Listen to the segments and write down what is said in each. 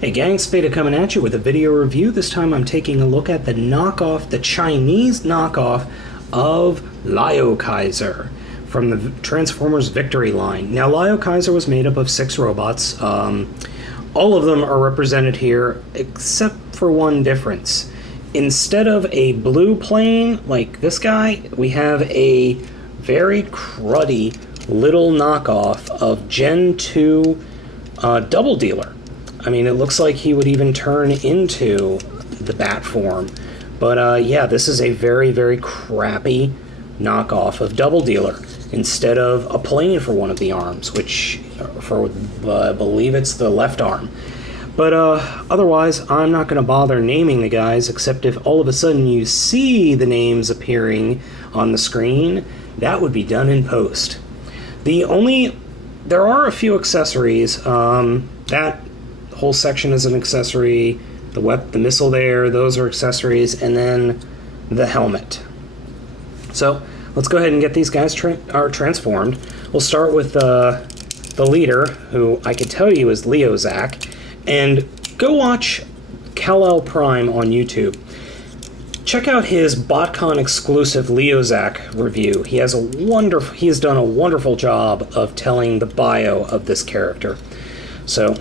Hey gang, Spada coming at you with a video review. This time I'm taking a look at the knockoff, the Chinese knockoff of Liokaiser from the Transformers Victory line. Now Liokaiser was made up of 6 robots. All of them are represented here except for one difference. Instead of a blue plane like this guy, we have a very cruddy little knockoff of Gen 2 Double Dealer. I mean, it looks like he would even turn into the bat form. But yeah, this is a very, very crappy knockoff of Double Dealer instead of a plane for one of the arms, which for I believe it's the left arm. But otherwise, I'm not going to bother naming the guys, except if all of a sudden you see the names appearing on the screen, that would be done in post. There are a few accessories. That whole section is an accessory. The missile there, those are accessories, and then the helmet. So let's go ahead and get these guys transformed. We'll start with the leader, who I can tell you is Liokaiser, and go watch Kre-O Prime on YouTube. Check out his BotCon exclusive Liokaiser review. He has done a wonderful job of telling the bio of this character. So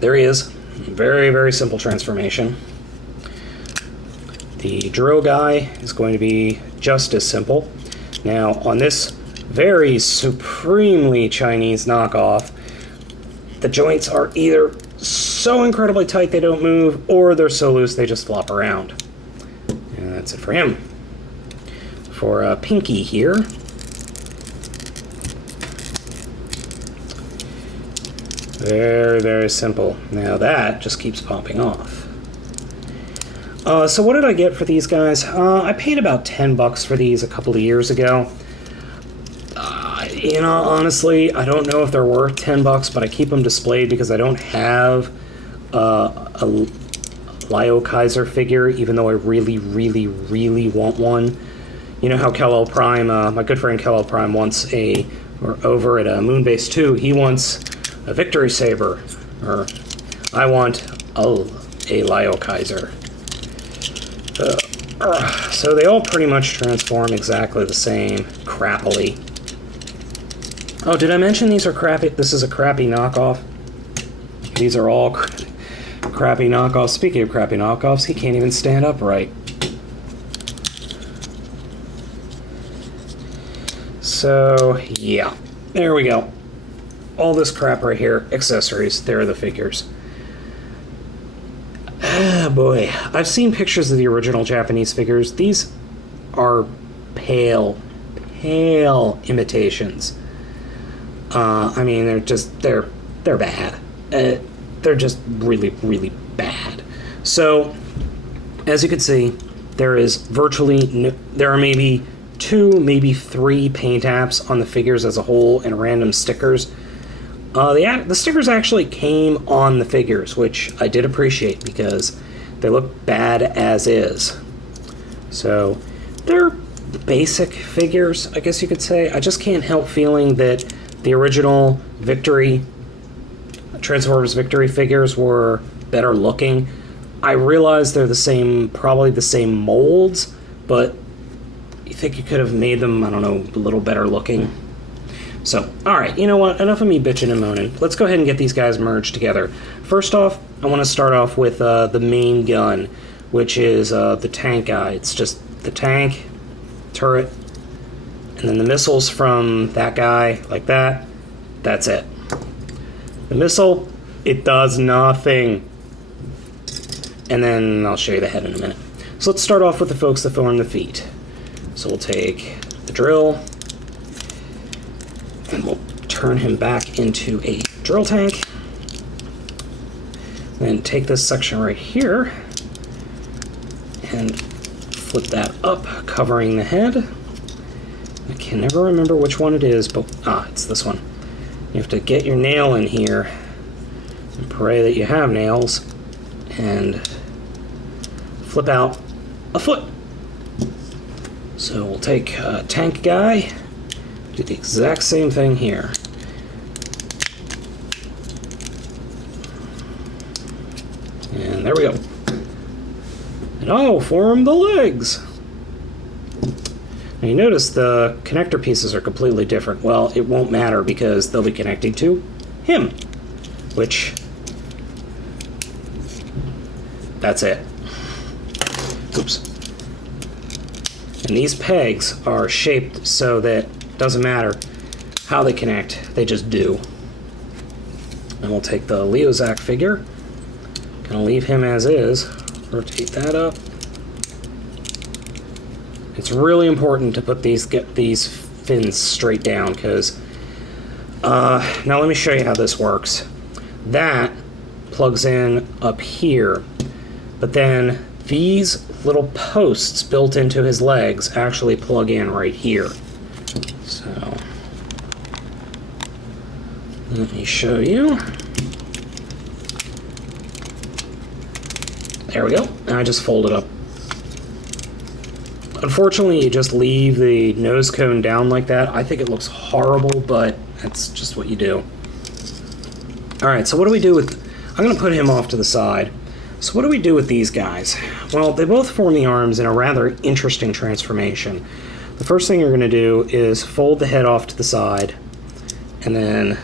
there he is. Very, very simple transformation. The drill guy is going to be just as simple. Now, on this very supremely Chinese knockoff, the joints are either so incredibly tight they don't move, or they're so loose they just flop around. And that's it for him. For Pinky here, very, very simple. Now that just keeps popping off. So what did I get for these guys? I paid about $10 for these a couple of years ago. Honestly, I don't know if they're worth $10, but I keep them displayed because I don't have a Liokaiser figure, even though I really, really, really want one. You know how Kre-O Prime, my good friend Kre-O Prime wants over at Moonbase 2, he wants a Victory Saber, or I want a Liokaiser. So they all pretty much transform exactly the same, crappily. Oh, did I mention these are crappy? This is a crappy knockoff. These are all crappy knockoffs. Speaking of crappy knockoffs, he can't even stand upright. So, yeah, there we go. All this crap right here, accessories, there are the figures. Ah, boy. I've seen pictures of the original Japanese figures. These are pale imitations. I mean, they're bad. They're just really, really bad. So, as you can see, there is there are maybe 2, maybe 3 paint apps on the figures as a whole and random stickers. The stickers actually came on the figures, which I did appreciate because they look bad as is. So they're basic figures, I guess you could say. I just can't help feeling that the original Transformers Victory figures were better looking. I realize they're probably the same molds, but you think you could have made them, I don't know, a little better looking. So, alright, you know what? Enough of me bitching and moaning. Let's go ahead and get these guys merged together. First off, I want to start off with the main gun, which is the tank guy. It's just the tank, turret, and then the missiles from that guy, like that. That's it. The missile, it does nothing. And then I'll show you the head in a minute. So let's start off with the folks that form the feet. So we'll take the drill, and we'll turn him back into a drill tank. Then take this section right here and flip that up, covering the head. I can never remember which one it is, but it's this one. You have to get your nail in here and pray that you have nails and flip out a foot. So we'll take tank guy, do the exact same thing here. And there we go. And I'll form the legs. Now you notice the connector pieces are completely different. Well, it won't matter because they'll be connecting to him, which, that's it. Oops. And these pegs are shaped so that it doesn't matter how they connect, they just do. And we'll take the Liokaiser figure, gonna leave him as is, rotate that up. It's really important to get these fins straight down because, now let me show you how this works. That plugs in up here, but then these little posts built into his legs actually plug in right here. So, let me show you. There we go. And I just fold it up. Unfortunately, you just leave the nose cone down like that. I think it looks horrible, but that's just what you do. Alright, so what do we do with... I'm going to put him off to the side. So what do we do with these guys? Well, they both form the arms in a rather interesting transformation. The first thing you're going to do is fold the head off to the side, and then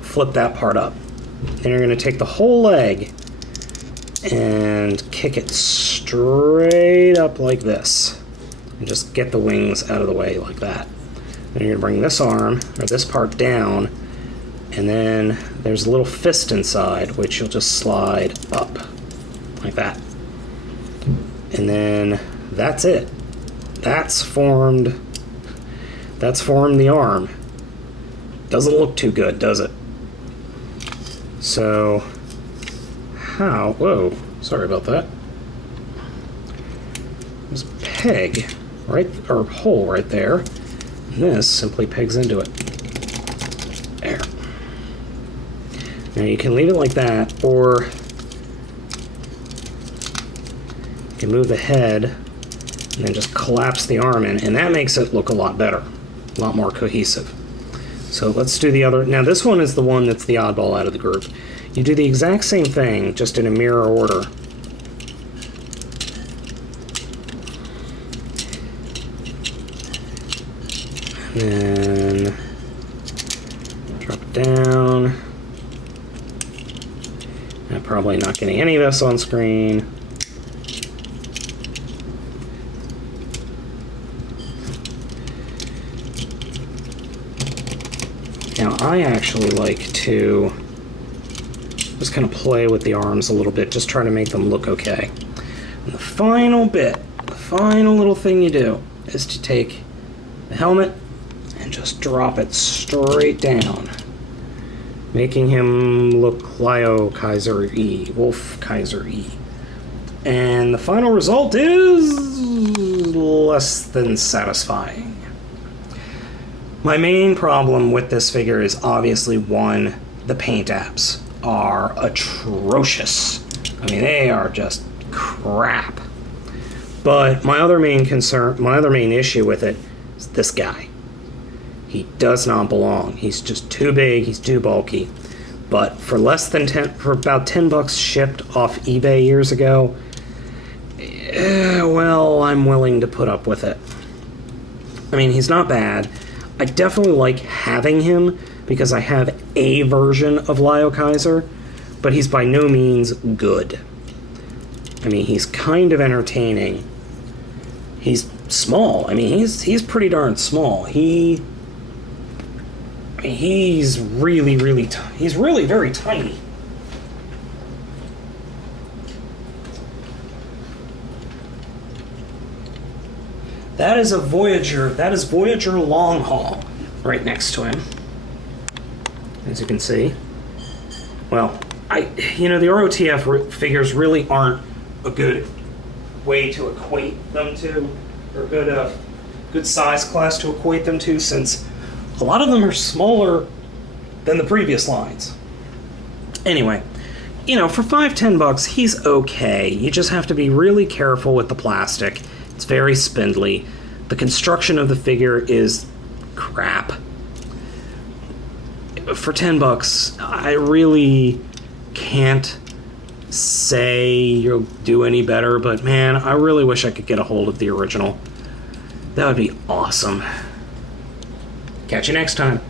flip that part up. Then you're going to take the whole leg and kick it straight up like this. And just get the wings out of the way like that. Then you're going to bring this arm, or this part down, and then there's a little fist inside, which you'll just slide up, like that. And then that's it. That's formed the arm. Doesn't look too good, does it? So, whoa, sorry about that. There's a peg, right, or hole right there. And this simply pegs into it. There. Now you can leave it like that, or you can move the head and then just collapse the arm in, and that makes it look a lot better, a lot more cohesive. So let's do the other. Now this one is the one that's the oddball out of the group. You do the exact same thing, just in a mirror order. And then drop it down. I'm probably not getting any of this on screen. Now I actually like to just kind of play with the arms a little bit, just try to make them look okay. And the final bit, the final little thing you do is to take the helmet and just drop it straight down, making him look Liokaiser-y, Wolf-Kaiser-y. And the final result is less than satisfying. My main problem with this figure is obviously, one, the paint apps are atrocious. I mean, they are just crap. But my other main issue with it is this guy. He does not belong. He's just too big, he's too bulky. But for about $10 shipped off eBay years ago, well, I'm willing to put up with it. I mean, he's not bad. I definitely like having him because I have a version of Liokaiser, but he's by no means good. I mean, he's kind of entertaining. He's small. I mean, he's pretty darn small. He's really very tiny. That is a Voyager. That is Voyager Long Haul right next to him, as you can see. Well, the ROTF figures really aren't a good way to equate them to, or a good size class to equate them to, since a lot of them are smaller than the previous lines. Anyway, for $5-10, he's okay. You just have to be really careful with the plastic. It's very spindly. The construction of the figure is crap. For $10, I really can't say you'll do any better, but man, I really wish I could get a hold of the original. That would be awesome. Catch you next time.